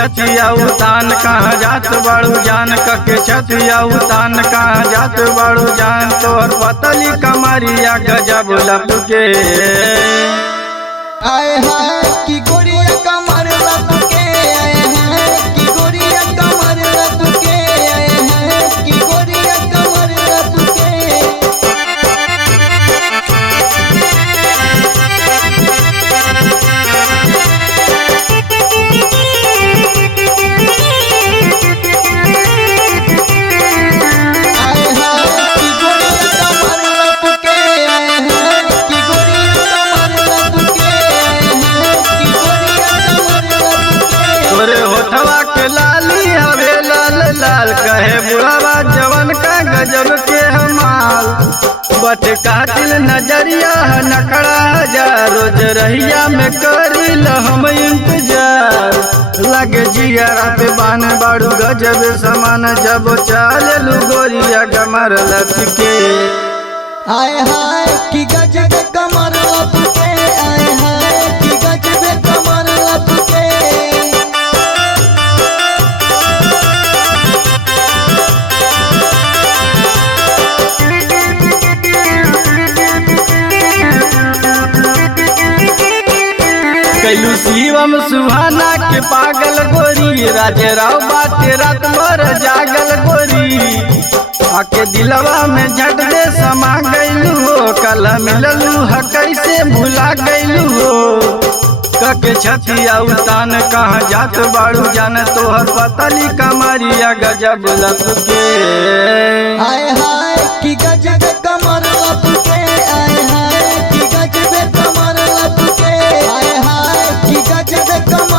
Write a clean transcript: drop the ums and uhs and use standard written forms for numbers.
छतिया उतान कहाँ जात बाड़ू जान, कके छतिया उतान कहाँ जात बाड़ू जान। तोहर पतली कमरिया गजब लपके, आए हाय की गोरिया कमर लपके, आए हैं की गोरिया कमर लपके, आए हैं की गोरिया कमर लपके। लाल कहे बुढ़ावा जवन का गजब के हमाल, बट कातिल नजरिया नखड़ा जा। रोज रहिया में करी हम इंतजार, लगे जियारा पे बान बाड़ू गजब समान। जब चालू गोरिया कमर लपके, आए हाय की गजब कमर लपके, आए हाय की गजब कमर लपके। कैलू शिवम सुहाना के पागल गोरी, राजे राव बाटे रात भर जागल गोरी। आके दिलवा में झट दे समा गईलू हो, कल मिललू ह कैसे भुला गईलू हो। कके छतिया उतान कहाँ जात बाड़ू जान, तोहर पतली कमरिया गजब लपके, आए हाय की गजब कमर लपके, आए हाय की गजब कमर लपके, आए हाय की गजब कमर